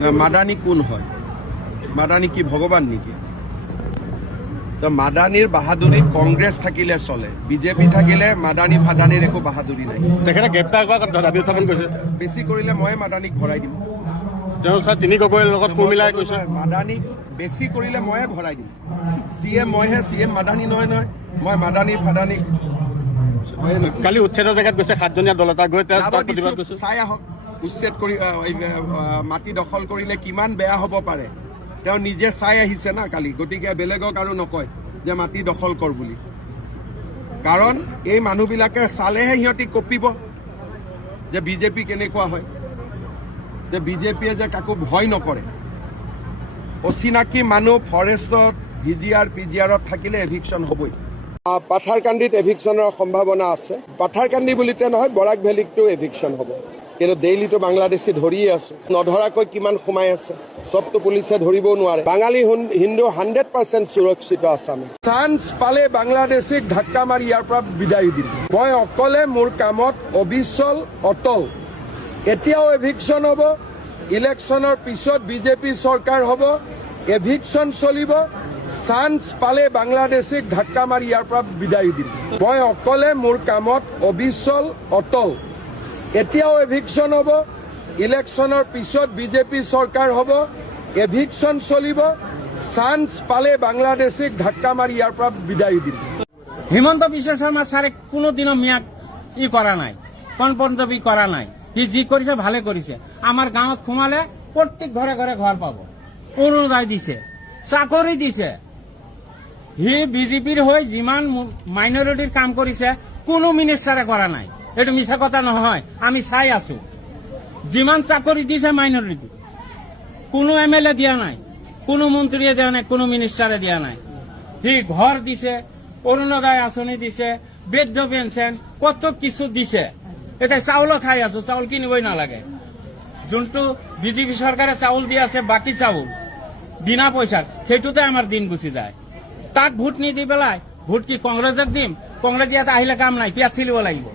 মাদানী কোন হয়? মাদানী কি ভগবান নেকি? তো মাদানীর বাহাদুরি কংগ্রেস থাকিলে চলে, বিজেপি থাকিলে মাদানী ফাদানীর একো বাহাদুরি নাই। তেখেতে গ্ৰেপ্তাৰ কৰা দাবী উত্থাপন কৰিছে। বেছি কৰিলে মই মাদানীক ভৰাই দিম। তেওঁ তিনি গগৈৰ লগত সুৰ মিলাই কৈছে মাদানীক বেছি কৰিলে ময়ে ভৰাই দিম। চিএম মইহে, চিএম মাদানী নহয় নহয়। মই মাদানী ফাদানীক কালি উচ্ছেদৰ জেগাত গৈছে 7জনীয়া দল এটা গৈ তাত প্ৰতিবাদ কৰিছে। চাই আহক উচ্ছেদ কৰি মাটি দখল কৰিলে কিমান বেয়া হ'ব পাৰে তেওঁ নিজে চাই আহিছে না কালি। গতিকে বেলেগক আৰু নকয় যে মাটি দখল কৰ বুলি, কাৰণ এই মানুহবিলাকে চালেহে সিহঁতি কঁপিব যে বিজেপি কেনেকুৱা হয়, যে বিজেপিয়ে যে কাকো ভয় নকৰে। অচিনাকি মানুহ ফৰেষ্টত ভিজিআৰ পিজিআৰত থাকিলে এভিকশ্যন হ'বই। পাথাৰকান্দিত এভিকশ্যনৰ সম্ভাৱনা আছে। পাথাৰকান্দি বুলিতে নহয়, বৰাক ভেলীতো এভিকশ্যন হ'ব। কিন্তু ডেইলিটো বাংলাদেশী ধৰিয়ে আছো, নধৰাকৈ কিমান সোমাই আছে চবতো পুলিচে ধৰিবও নোৱাৰে। বাঙালী হিন্দু 100% সুৰক্ষিত আছামে। চান্স পালে বাংলাদেশীক ধাক্কা মাৰি ইয়াৰ পৰা বিদায় দিম। মই অকলে মোৰ কামত অবিচল অটল। এতিয়াও এভিকশ্যন হ'ব, ইলেকশ্যনৰ পিছত বিজেপি চৰকাৰ হ'ব, এভিকশ্যন চলিব। চান্স পালে বাংলাদেশীক ধাক্কা মাৰি ইয়াৰ পৰা বিদায় দিম। মই অকলে মোৰ কামত অবিচল অটল। এতিয়াও এভিকশ্যন হ'ব, ইলেকশ্যনৰ পিছত বিজেপি চৰকাৰ হ'ব, এভিকশ্যন চলিব। চান্স পালে বাংলাদেশীক ধাক্কা মাৰি ইয়াৰ পৰা বিদায় দিম। হিমন্ত বিশ্ব শৰ্মা ছাৰে কোনোদিনও ম্যাদ কৰা নাই, কনপঞ্জবি কৰা নাই। সি যি কৰিছে ভালে কৰিছে। আমাৰ গাঁৱত সোমালে প্ৰত্যেক ঘৰে ঘৰে ঘৰ পাব, অৰুণোদয় দিছে, চাকৰি দিছে। সি বিজেপিৰ হৈ যিমান মাইনৰিটিৰ কাম কৰিছে কোনো মিনিষ্টাৰে কৰা নাই। এইটো মিছা কথা নহয়, আমি চাই আছো। যিমান চাকৰি দিছে মাইনৰিটি, কোনো MLA দিয়া নাই, কোনো মন্ত্ৰীয়ে দিয়া নাই, কোনো মিনিষ্টাৰে দিয়া নাই। সি ঘৰ দিছে, অৰুণোদয় আঁচনি দিছে, বৃদ্ধ পেঞ্চন, কত কিছু দিছে। এতিয়া চাউলো খাই আছো, চাউল কিনিবই নালাগে। যোনটো বিজেপি চৰকাৰে চাউল দি আছে, বাকী চাউল বিনা পইচাৰ, সেইটোতে আমাৰ দিন গুচি যায়। তাক ভোট নিদি পেলাই ভোট কি কংগ্ৰেছক দিম? কংগ্ৰেছ ইয়াত আহিলে কাম নাই, পিয়াজ চিলিব লাগিব।